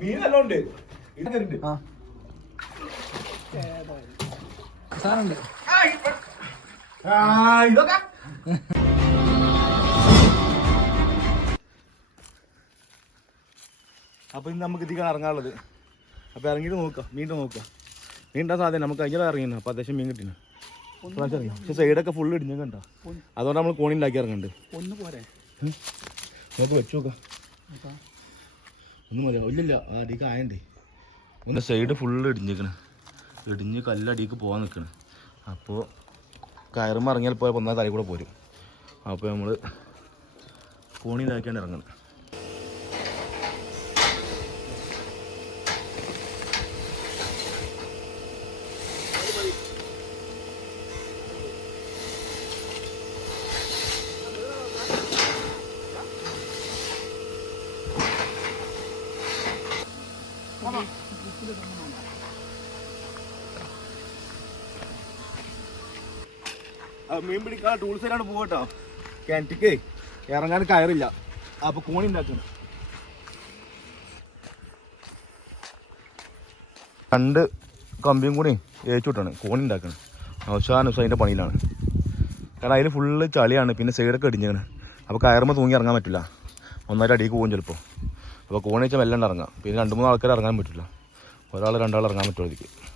മീൻ നല്ലോണ്ട് ഇതൊക്കെ ആ സാധനമുണ്ട് ഇതൊക്കെ അപ്പൊ ഇന്ന് നമുക്ക് ഇതിക്കാൻ ഇറങ്ങാനുള്ളത്. അപ്പൊ ഇറങ്ങിയിട്ട് നോക്കാം വീണ്ടും നോക്കാം. മീണ്ടാ സാധ്യത നമുക്ക് അയ്യാ ഇറങ്ങിയിരുന്നു അപ്പൊ അത്യാവശ്യം മീൻ കിട്ടിയിരുന്നു പക്ഷെ സൈഡൊക്കെ ഫുള്ള് ഇടിഞ്ഞ കണ്ടോ? അതുകൊണ്ട് നമ്മൾ കോണി ഉണ്ടാക്കി ഇറങ്ങുന്നുണ്ട് ഒന്ന് പോരെ. നോക്ക് വെച്ച് നോക്കാം. ഒന്നും മതിയോ ഇല്ലില്ല. ആ അടിക്ക് ആയണ്ടേ. ഒന്ന് സൈഡ് ഫുള്ള് ഇടിഞ്ഞിക്കണ്. ഇടിഞ്ഞ് കല്ലടിക്ക് പോകാൻ നിൽക്കണ് അപ്പോൾ കയറുമ്പോൾ ഇറങ്ങിയാൽ പോയപ്പോൾ ഒന്നാം തലയിൽ കൂടെ പോരും. അപ്പോൾ നമ്മൾ കോണി ഇതാക്കിയാണ് ഇറങ്ങുന്നത് മീൻ പിടിക്കാൻ ടൂൾസിലാണ് പോകട്ടോ കിണറ്റിക്ക് ഇറങ്ങാൻ കയറില്ല. അപ്പൊ കോണി ഉണ്ടാക്കണം. രണ്ട് കമ്പിയും കൂടി ഏച്ചുവിട്ടാണ് കോണി ഉണ്ടാക്കണം. അവസാനം ദിവസം അതിന്റെ പണിയിലാണ്. കാരണം അതിൽ ഫുള്ള് ചളിയാണ്. പിന്നെ സൈഡൊക്കെ ഇടിഞ്ഞാണ്. അപ്പോൾ കയറുമ്പോൾ തൂങ്ങി ഇറങ്ങാൻ പറ്റില്ല. ഒന്നര അടിക്ക് പോകും ചിലപ്പോൾ അപ്പോൾ കോണി മെല്ലണ്ട് ഇറങ്ങാം. പിന്നെ രണ്ട് മൂന്ന് ആൾക്കാർ ഇറങ്ങാൻ പറ്റില്ല. ഒരാൾ രണ്ടാൾ ഇറങ്ങാൻ പറ്റുമായിരിക്കും അതിലേക്ക്.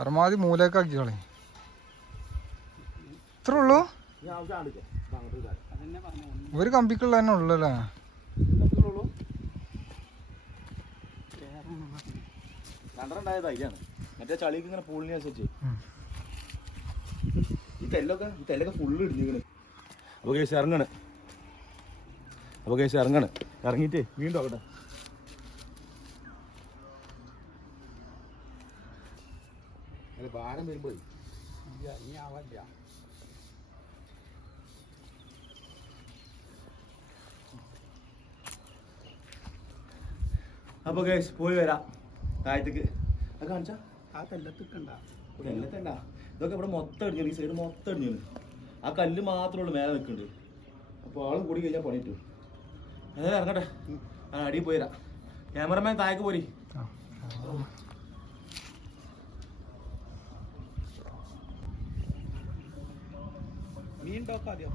പരമാവധി മൂലയൊക്കെ ആക്കി കളി. ഇത്ര ഉള്ളൂ? ഒരു കമ്പിക്കുള്ള തന്നെ ഉള്ളല്ലേ അല്ലേ? അതിലാണ് മറ്റേ ചളിക്ക് ഇങ്ങനെ പൂളിനെ അനുസരിച്ച് ഉം. ഈ തെല്ലൊക്കെ ഈ തെല്ലൊക്കെ ഫുള്ള് ഇടിഞ്ഞിക്കണ് അപ്പോൾ കേസ് ഇറങ്ങണ്. അപ്പോൾ കേസ് ഇറങ്ങണ്. ഇറങ്ങിയിട്ട് വീണ്ടും അവിടെ ഭാരം വരുമ്പോൾ അപ്പോൾ കേസ് പോയി വരാം. താഴത്തേക്ക്. അത് കാണിച്ചാ? ആ തെല്ലത്തിക്കണ്ട തെല്ലത്തണ്ട ഇതൊക്കെ ഇവിടെ മൊത്തം അടിഞ്ഞു. ഈ സൈഡ് മൊത്തം അടിഞ്ഞു ആ കല്ല് മാത്രമേ ഉള്ളൂ മേലെ നിൽക്കുന്നുണ്ട് അപ്പോൾ ആളും കൂടി കഴിഞ്ഞാൽ പണിയിട്ടു. അതെ ഇറങ്ങട്ടെ. ഞാൻ അടിയിൽ പോയിരാ ക്യാമറമാൻ താഴേക്ക് പോരി. മീൻ ടോക്ക് ആദ്യം.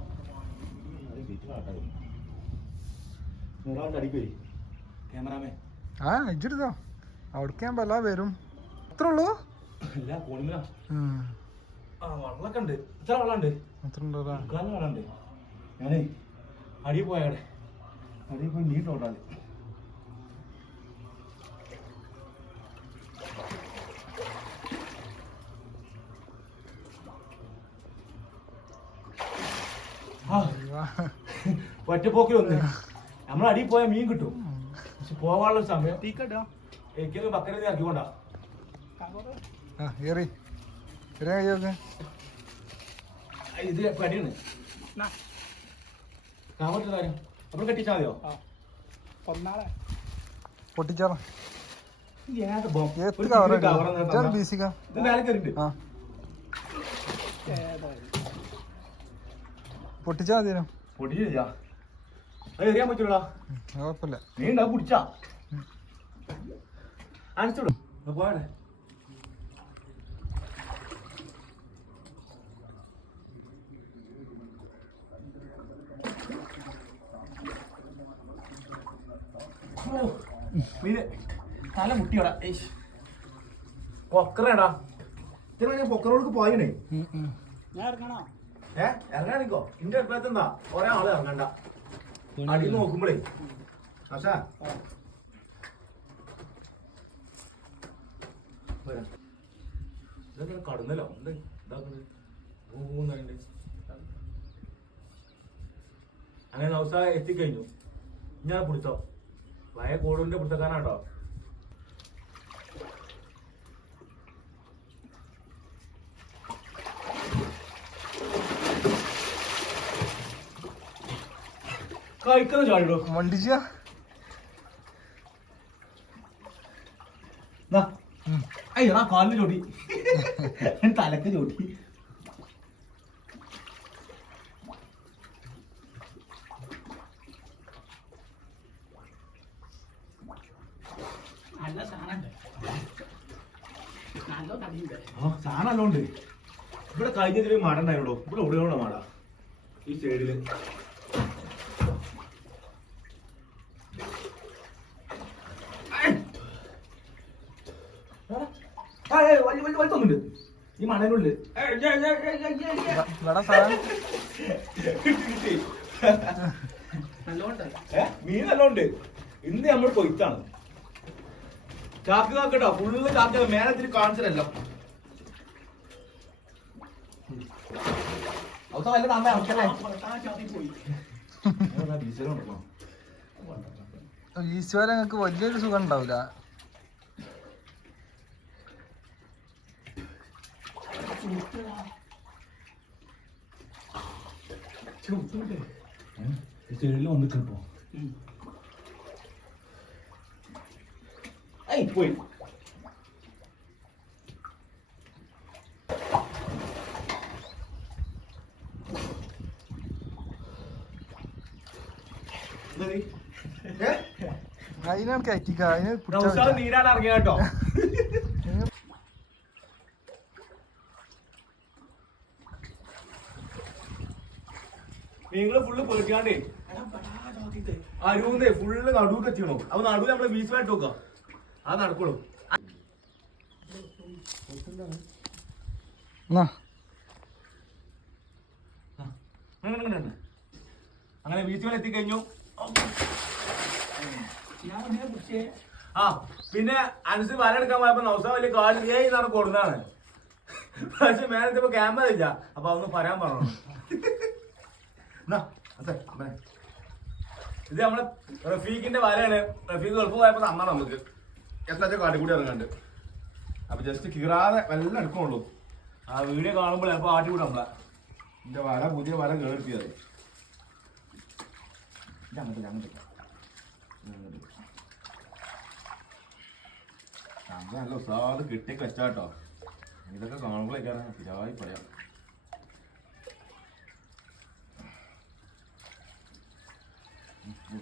ക്യാമറാമേ ആ ഇജ്ജിരുതോ അവിടേക്ക് ഞാൻ പല വരും. അത്ര ഉള്ളൂ? വെള്ളമൊക്കെ ഉണ്ട്. ഇത്ര വെള്ളമുണ്ട്. അത്ര മുക്കാലിന് വെള്ളമുണ്ട്. ഞാനേ അടിയിൽ പോയാടെ അടിയിൽ പോയി നീ തോട്ടാൽ ആ ഒറ്റപ്പോക്കിൽ ഒന്ന്. നമ്മൾ അടിയിൽ പോയാൽ മീൻ കിട്ടും. പക്ഷെ പോകാനുള്ള സമയം എനിക്കൊരു ബക്കരെ ആക്കിക്കൊണ്ടാ ആ ഏറി ഏറി കഴിയൊക്കെ ഇത് പടിയാണ്. അപ്പോൾ കെട്ടിച്ചാൽ മതിയോ? ആ. പൊട്ടിച്ചാ മതിയോ? പൊടിയില്ല. അത് എറിയാൻ പറ്റൂടാ കുഴപ്പമില്ല. നീ ഉണ്ടാ പിടിച്ചാ. അനച്ചോളൂ മീന്. തല മുട്ടിയോടാ. പൊക്കറടാ. ഇത്ര ഞാൻ പൊക്കറോൾക്ക് പോയണേ ഞാൻ ഇറങ്ങണോ? ഏ ഇറങ്ങാനിക്കോ ഇന്റെ അടുത്ത് എന്താ ആൾ ഇറങ്ങണ്ട. അടി നോക്കുമ്പോഴേ ആശാ. അങ്ങനെ നൗസ എത്തിക്കഴിഞ്ഞു. ഞാൻ പിടിച്ചോ. വയ കൂടുവിന്റെ പിടുത്തക്കാരാട്ടോ കഴിക്കുന്ന ചാടിടോ വണ്ടിച്ച കാലിന് ചോട്ടി തലക്ക് ചോട്ടി നല്ല സാധനം നല്ല തടിയുണ്ട്. ആ സാധനം നല്ലോണ്ട്. ഇവിടെ കഴിഞ്ഞതിൽ മട ഉണ്ടായിരുന്നോ ഇവിടെ എവിടെയാണോ മാടാ? ഈ സൈഡിൽ വലിയ ഈ മണലുള്ളിൽ മീൻ നല്ലോണ്ട്. ഇന്ന് നമ്മൾ കൊയ്ത്താണ്. ചാക്ക് നോക്കട്ടോ ഫുള്ള് ചാക്ക് മേലത്തിൽ കാണിച്ചതല്ലോ അവസാനം വല്ല നമ്മെ അവസരമായി പോയി. ഈശ്വര ഞങ്ങൾക്ക് വലിയൊരു സുഖം ഉണ്ടാവില്ല ചുട്ടുണ്ട് സൈഡിൽ വന്നിട്ടിപ്പോ ഐ പോയി അതിനാണ് കയറ്റിക്ക അതിന്. നീരാണ് ഇറങ്ങിയ കേട്ടോ. പേടിക്കാണ്ടേ അരുന്നേ ഫുള്ള് നടുവ് എത്തിക്കണോ? അപ്പൊ നടുവ് നമ്മൾ വീസുമായിട്ട് നോക്കാം. അത് നടക്കുള്ളൂ. അങ്ങനെ, ബീച്ചുമായിട്ട് എത്തിക്കഴിഞ്ഞു. ആ പിന്നെ അനുസ് വരെടുക്കാൻ പോയപ്പോ നൗസ വലിയ കാൽ ഏയ് എന്നാണ് കൊടുന്നാണ് പക്ഷെ മേലെത്തിയപ്പോ ക്യാമറ ഇല്ല. അപ്പൊ അതൊന്ന് പറയാൻ പറഞ്ഞു. ഇത് നമ്മളെ റഫീഖിന്റെ വലയാണ്. റഫീഖ് ഗൾഫ് പോയപ്പോ തന്നാണ് നമുക്ക് എത്ര കാട്ടിക്കൂടി ഇറങ്ങാണ്ട്. അപ്പൊ ജസ്റ്റ് കീറാതെ എല്ലാം എടുക്കണുള്ളൂ ആ വീഡിയോ കാണുമ്പോൾ ആട്ടി കൂടെ നമ്മളെ. എന്റെ വല പുതിയ വല കേൾപ്പിയത് അത് നല്ല ഉസാദ് കിട്ടിയ കച്ചാട്ടോ ഇതൊക്കെ കാണുമ്പോഴേക്കാണ് പറയാം അതിന് പൊത്ത് പൊന്ത് മാത്രം മതി. ഇവിടെ വെക്ക്. ഇവിടെ അമ്പത്. പറഞ്ഞോ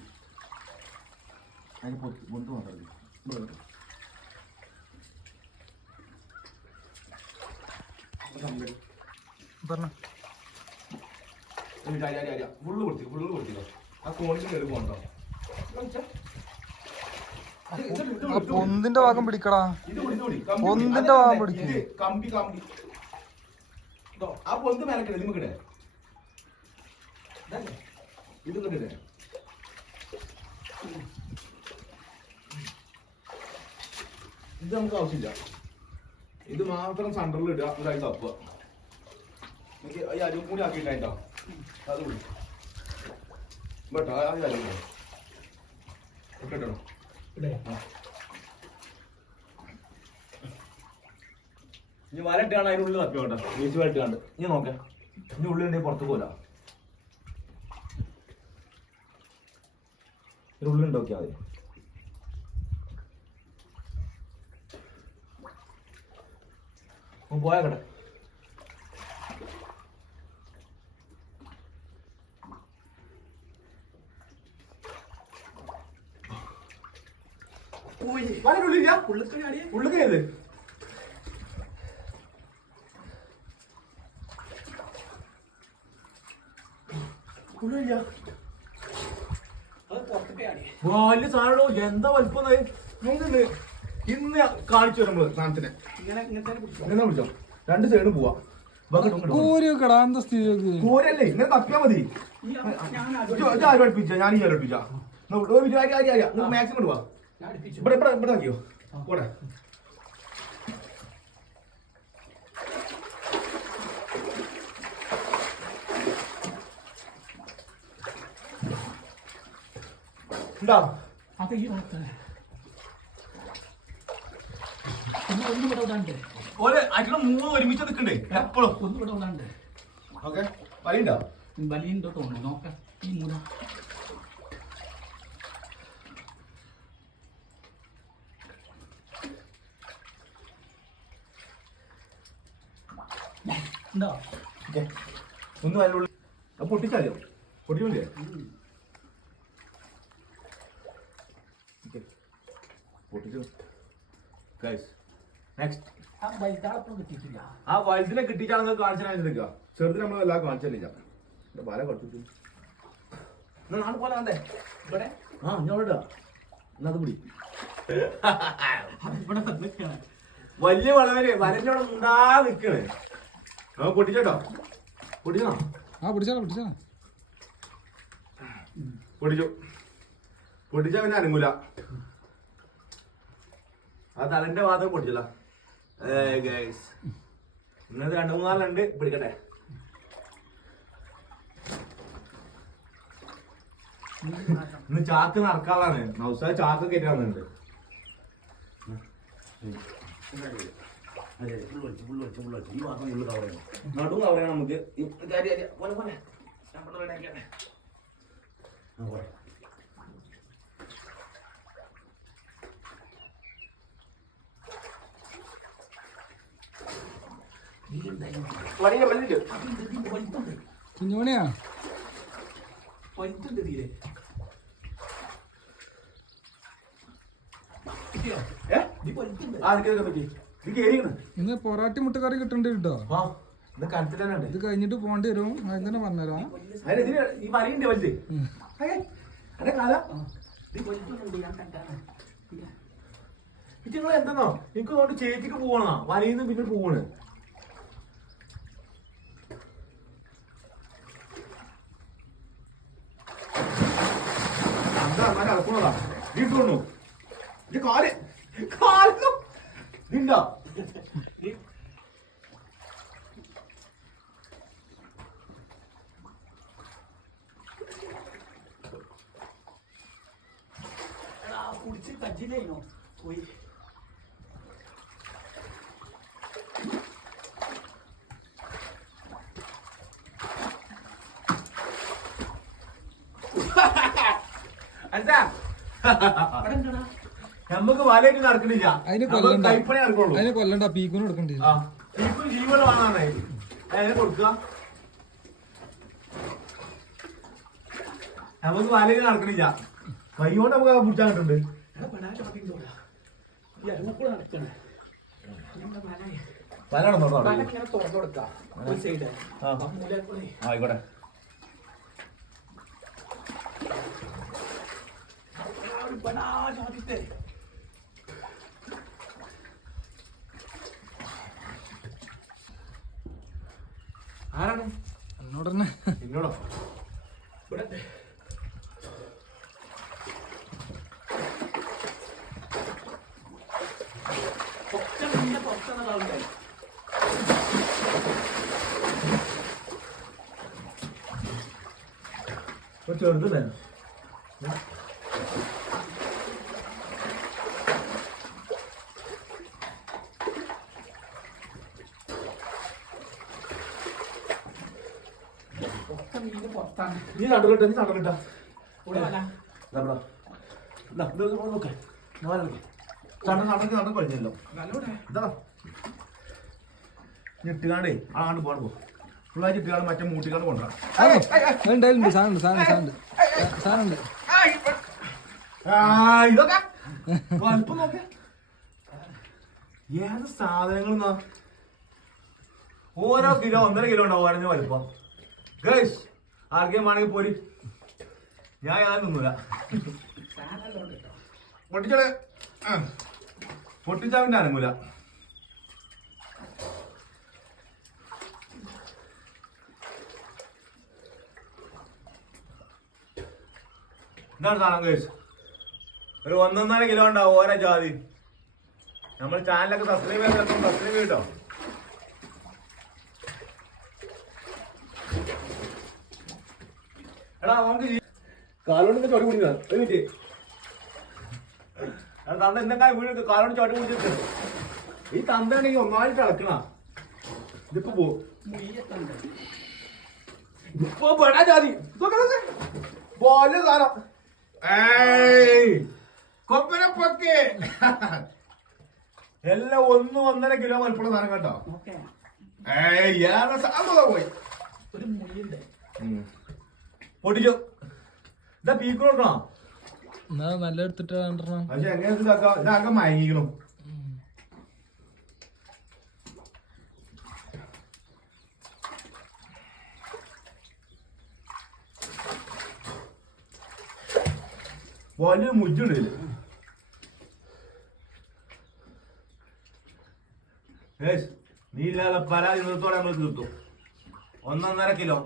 ഒരു അരി, അരി, അരി. ഫുള്ള് കൊടുത്തിക്കോ ഫുള്ള് കൊടുത്തിക്കോ ആ കോണിന് കയറി പോകണ്ടോ ആ പൊന്തിന്റെ ഭാഗം പിടിക്കടാ ഒന്നിന്റെ പൊന്തിന്റെ. ഭാഗം പിടിക്കും കമ്പി കമ്പി ആ പൊന്ത് മേലക്കിടെ നിമ്മക്കിടെ ഇത് കിട്ടേ ഇത് നമുക്ക് ആവശ്യമില്ല. ഇത് മാത്രം സെന്ററിൽ ഇടുക ഇതായി തപ്പുക. എനിക്ക് ഈ അരിവും കൂടി ആക്കിയിട്ടായിട്ടോ അത് വിളി കേട്ടോ ആ അരി കൂടെ. ഒക്കെ ഇടണം. ഇനി വരട്ടാണ് അതിനുള്ളിൽ തപ്പി വേണ്ട ബീച്ച് വരട്ടാണ്ട് ഇനി നോക്കാം. ഇനി ഉള്ളിൽ ഉണ്ടെങ്കിൽ പുറത്ത് പോലാ ഉള്ളിൽ നോക്കിയാൽ മതി ഓൻ പോയാ കട്ടെ ഉള്ളില്ല ഉള്ളിൽ അടിയേ ഉള്ളിൽ ഏത് ഉള്ളില്ല അത് പുറത്തേക്ക് അടിയേ വലിയ സാധനമോ എന്താ വലിപ്പം ഇന്ന് കാണിച്ചു നമ്മൾ സാധനത്തിനെ. ഇങ്ങനെ പിടിച്ചോ രണ്ട് സൈഡ് പോവാ. കൂരി വെക്കടാ സ്ഥിതി. കോരല്ലേ ഇങ്ങനെ തപ്പിയാ മതി. ആരും അടുപ്പിച്ച? ഞാൻ ഈ അടുപ്പിച്ച? മാക്സിമം ഇടുവാ. ഇവിടെ ഇവിടെ ഇവിടെ ആക്കിയോ പോടെ ഉണ്ടാ അത് ഈ ഭാഗത്ത്. ഒന്നും വിടാണ്ട് ഓരോ ആയിട്ടുള്ള മൂന്ന് ഒരുമിച്ച് നിൽക്കണ്ടേ? എപ്പോഴും ഒന്നും വിടാണ്ട് ഓക്കെ. വലിയുണ്ടോ വലിയുണ്ടോ തോന്നുന്നു. നോക്കാം ഈ മൂടാ ഉണ്ടോ? ഒന്ന് വലുള്ളൂ പൊട്ടിച്ചാലോ? പൊട്ടിക്കൊണ്ടേ പൊട്ടിച്ചു. ഗൈസ് ആ വൈദ്യാളപ്പം കിട്ടിയിട്ടില്ല. നിങ്ങൾ വലുതിനെ കാണിച്ചാൽ ചെറുതിന് നമ്മൾ എല്ലാം കാണിച്ചില്ല നാളെ പോലെ വേണ്ടേ ഇവിടെ? ആ ഞോടാ വലിയ വളവര് വലഞ്ഞോടെ മുണ്ടാ നിക്കണേ ആ പൊട്ടിച്ചോട്ടോ? പൊടിച്ചോ ആ പിടിച്ചാ പിടിച്ചാ പൊട്ടിച്ചു. പൊട്ടിച്ച പിന്നെ അനങ്ങൂല. ആ തലന്റെ വാദം പൊട്ടിച്ചല്ല ഗൈസ് ഇന്നത് രണ്ട് മൂന്നാലുണ്ട് പിടിക്കട്ടെ ഇന്ന് ചാക്ക് നടക്കാളാണ് നൗസാ ചാക്ക് കയറ്റാന്നുണ്ട് നടുവും കവറയാണ് നമുക്ക്. പോലെ പോലെ നമ്മൾ വേണേ ആ പോരെ വടിയില്ല വലുതില്ല വലുതുണ്ട് കുഞ്ഞുമണിയാ വലുതുണ്ട് തീരെ കിട്ടിയോ ഏ ഇത് വലുതുണ്ട് ആ നിൽക്കുന്നതിനെ കേറിയാണ് ഇന്ന് പൊറാട്ടി മുട്ടക്കറി കിട്ടണ്ട് കേട്ടോ. ഇത് കഴിഞ്ഞിട്ട് പോണ്ടി വരും. അത് തന്നെ പറഞ്ഞുതരാം. അതിന് എനിക്ക് ഈ പോകണോ. വലുത് പിന്നെ അതെ അതെ കാല ഇത് വലുതുണ്ട് ഞാൻ കണ്ടാണ് ഇല്ല. ഇത് നിങ്ങൾ എന്തെന്നോ എനിക്ക് കൊണ്ട് ചേച്ചിക്ക് പോവണ വലയിന്ന് പിന്നെ പോവാണ് എന്നാലും അളക്കണതാ ഇട്ടോണു ഇത് കാൽ. കാലു? നിണ്ടാ. കുടിച്ച് കജ്ജിലേനോ പോയി എന്താ അവിടെ ഉണ്ടെടാ. നമുക്ക് വലയിട്ട് നടക്കണില്ല അതിന് നമുക്ക് കൊല്ലണ്ട. കൈപ്പണി നടക്കുള്ളൂ അതിന് കൊല്ലണ്ട. പീക്കിന് കൊടുക്കണ്ടി പീക്കും ജീവൻ വേണമെന്നാണ് അതിനെ കൊടുക്കുക. നമുക്ക് വലയിട്ട് നടക്കണില്ല കൈകൊണ്ട് നമുക്ക് പിടിച്ചാൻ കിട്ടുന്നുണ്ട് വല- വലാണ് വല നോക്കാം ഇങ്ങനെ തുറന്ന് കൊടുക്കാം. ഒരു side. ആ. ആ മൂലയിൽ കൂടെ. ആയിക്കോട്ടെ പെടാറ്റ് ആദ്യത്തെ. ആരാണ്? എന്നോട്? തന്നെ എന്നോടോ ഇവിടെ. ഒക്കെ നീ കേട്ടോ നീ വല. നടന്ന് നടന്ന് നടന്ന് കഴിഞ്ഞല്ലോ. ഇതാ. ഞെട്ടുകാണ്ടേ ആണ്ട് പോകാൻ പോകും പിള്ളേർ ചിട്ടുകാണ്ട് മറ്റേ മൂട്ടിക്കാണ്ട് കൊണ്ടുവരാം. സാധനം സാധനം സാധനം ആ, ഇതൊക്കെ. വലിപ്പം നോക്ക്. ഏത് സാധനങ്ങൾ ഓരോ കിലോ ഒന്നര കിലോ ഉണ്ടാവും അറിഞ്ഞ വലുപ്പം. ഗൈസ് ആർക്കെയും വേണമെങ്കിൽ പോരി ഞാൻ കേട്ടോ. പൊട്ടിച്ചോളെ. പൊട്ടിച്ചാ പിന്നെ അനങ്ങൂല. എന്താണ് സാധനം കഴിച്ചു ഒരു ഒന്നൊന്നര കിലോ ഉണ്ടാവും ഓരോ ജാതി. നമ്മൾ ചാനലൊക്കെ സബ്സ്ക്രൈബ് ചെയ്തിട്ട് സബ്സ്ക്രൈബ് ചെയ്തോ എടാ നമുക്ക് കാലോണ്ട് ചൊടി കുടിക്കുക ഒരു മിനിറ്റ്. അത് തന്ത എന്തൊക്കെ വീട് കാലോണ്ട് ചൊടി കുടിച്ചിട്ട് ഈ തന്തയാണെങ്കിൽ ഇതിപ്പോ പോ. ഇപ്പൊ പെടാ ജാതി. പോലെ സാധനം. എല്ലാം ഒന്ന് ഒന്നര കിലോ വലിപ്പുള്ള സാധനം കേട്ടോ. ഏയ് ഏറെ സാധനം പോയി. ഒരു മുളിയുണ്ട് പൊട്ടിച്ചു ഇതാ പീക്ക് എന്നാ നല്ല എടുത്തിട്ട് പക്ഷെ എങ്ങനെ ഇതാക്കാം? ഇതാകെ മയങ്ങിക്കണം. വലിയ മുജ്ജുണ്ട് ഇതിൽ. നീ ഇല്ലാതെ പരാതി നിർത്തോടെ നമ്മൾ തീർത്തു. ഒന്നൊന്നര കിലോ.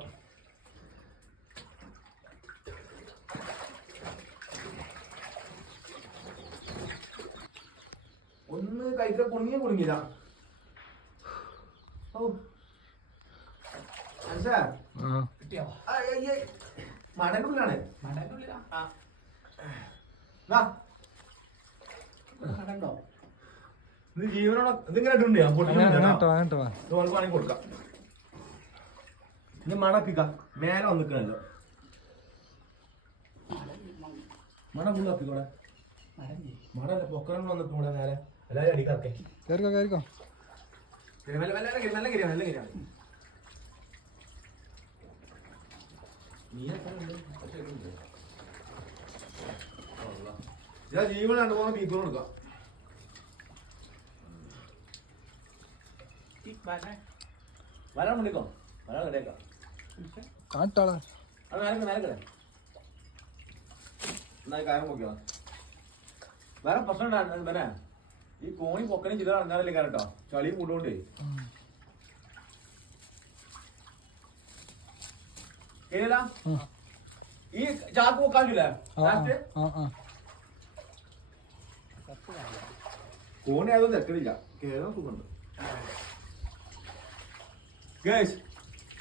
കഴിച്ച കുടുങ്ങിയ കുടുങ്ങില്ല ഓ. മനസ്സിലാ കിട്ടിയോ? മടക്കുള്ളിലാണ് മടന്റെ ഉള്ളിലാ മടണ്ടോ ഇത് ജീവനോടെ ഇതിങ്ങനെ ഇട്ടുണ്ട് ഞാൻ വേണമെങ്കിൽ കൊടുക്കാം. ഇനി മണപ്പിക്കാം മേലെ വന്നിക്കണല്ലോ. മണ ഫുള്ളാപ്പിക്കോടെ മടഞ്ഞി മണല്ല വന്നിട്ടൂടെ മേലെ. എല്ലാവരും അടിക്കാർക്കെ കയറിക്കോ കയറിക്കോ. മെല്ലെ മെല്ലെ മെല്ലെ മെല്ലെ കയറിയാ മെല്ലെ ഞാൻ ജീവൻ രണ്ടു മൂന്ന് പീക്കോട് കൊടുക്കാം വരാൻ. വിളിക്കോ? വരാൻ കിടക്കാം കാട്ടാളെ അത് നേരെ നേരെ കിട കാര്യം നോക്കിയോ വേറെ പ്രശ്നം ഉണ്ടായിരുന്നു ഈ കോണി പൊക്കനും ചെയ്താൽ അന്നാലല്ലേ കാരട്ടോ ചളി കൊണ്ടുകൊണ്ടേ കേരള ഈ ചാക്ക് പൊക്കാനില്ലേ കോണി ആയതൊന്നും തെക്കണില്ല കേരളം സുഖമുണ്ട്. ഗേസ്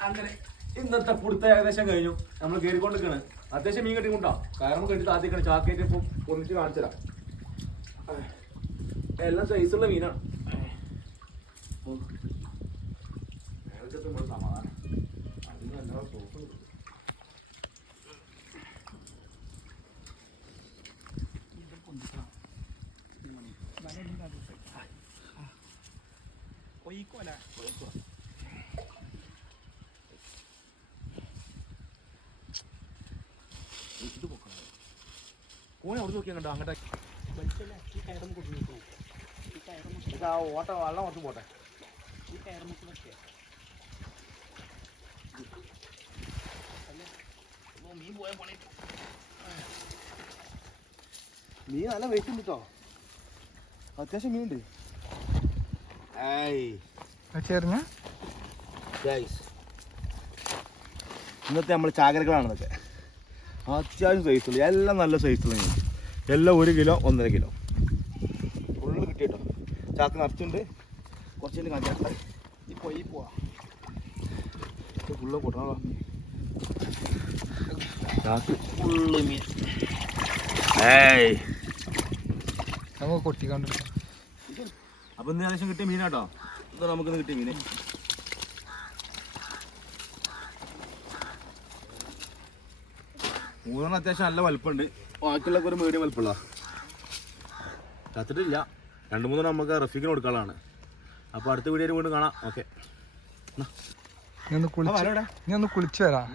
അങ്ങനെ ഇന്നത്തെ പുടുത്ത ഏകദേശം കഴിഞ്ഞു. നമ്മൾ കയറിക്കൊണ്ടിരിക്കണ് അത്യാവശ്യം മീൻ കെട്ടിക്കൊണ്ടാ? കാരണം കെട്ടി ആദ്യം ചാക്കേറ്റ് ഇപ്പം ഒന്നിച്ച് കാണിച്ചതാ എല്ലാം സൈസുള്ള മീനാണ് സമാധാനം. അതിന് എല്ലാ സോപ്പും കിട്ടും. കൊയ്ക്കോല. ഇത് പൊക്കണം. കോണി അവിടെ നോക്കിയാ കണ്ടോ? അങ്ങോട്ടേക്ക് വലിച്ചല്ല ഈ കയറും കൊടുത്തു ആ ഓട്ട വെള്ളം കുറച്ച് പോട്ടെ. ഈ കയറും വെക്കുക മീൻ പോയ പണി മീൻ നല്ല വെയിറ്റ് ഉണ്ട് കേട്ടോ അത്യാവശ്യം മീൻ ഉണ്ട് ഇന്നത്തെ നമ്മൾ ചാകരകളാണ് ഇതൊക്കെ. അത്യാവശ്യം സൈസുള്ള എല്ലാം നല്ല സൈസുള്ള മീൻ. എല്ലാം ഒരു കിലോ ഒന്നര കിലോ ചാക്ക് നിറച്ചുണ്ട് കുറച്ചുകൂടി കാണിച്ചാൽ ഈ പൊയ്യി പോവാ. ഫുള്ള് കൂട്ടണോ ചാക്ക്. ഫുള്ള് മീൻ. ഏയ്. നമുക്ക് കൊട്ടിക്കാണ്ട് അപ്പൊ ഇന്ന് ഏകദേശം കിട്ടിയ മീനാട്ടോ. ഇതാ നമുക്കിന്ന് കിട്ടിയ മീന്. മൂന്നെണ്ണം അത്യാവശ്യം നല്ല വലുപ്പമുണ്ട് ബാക്കിയുള്ളൊക്കെ ഒരു മീഡിയം വലുപ്പമുള്ള ചത്തിട്ടില്ല. രണ്ട് മൂന്നെണ്ണം നമുക്ക് റഫീഖിന് കൊടുക്കാനുള്ളതാണ്. അപ്പോൾ അടുത്ത വീഡിയോയിൽ വീണ്ടും കാണാം. ഓക്കെ നീ ഒന്ന് കുളിച്ച് നീ ഒന്ന് കുളിച്ച് വരാം.